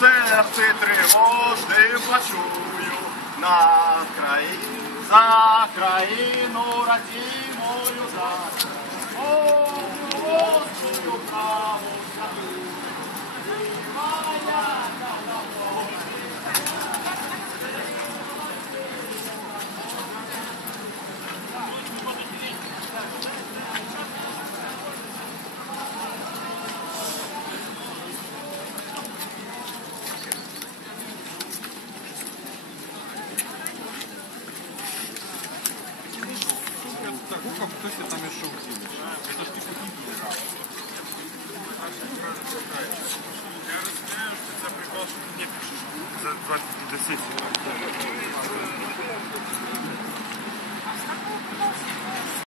серці тривоги почую, на країну, за країну радімою, за Господу праву святу. Как хтось там ішов цілий. Це ж типу відео. Я розумію, що це прикол, що ти не пишеш за сесію.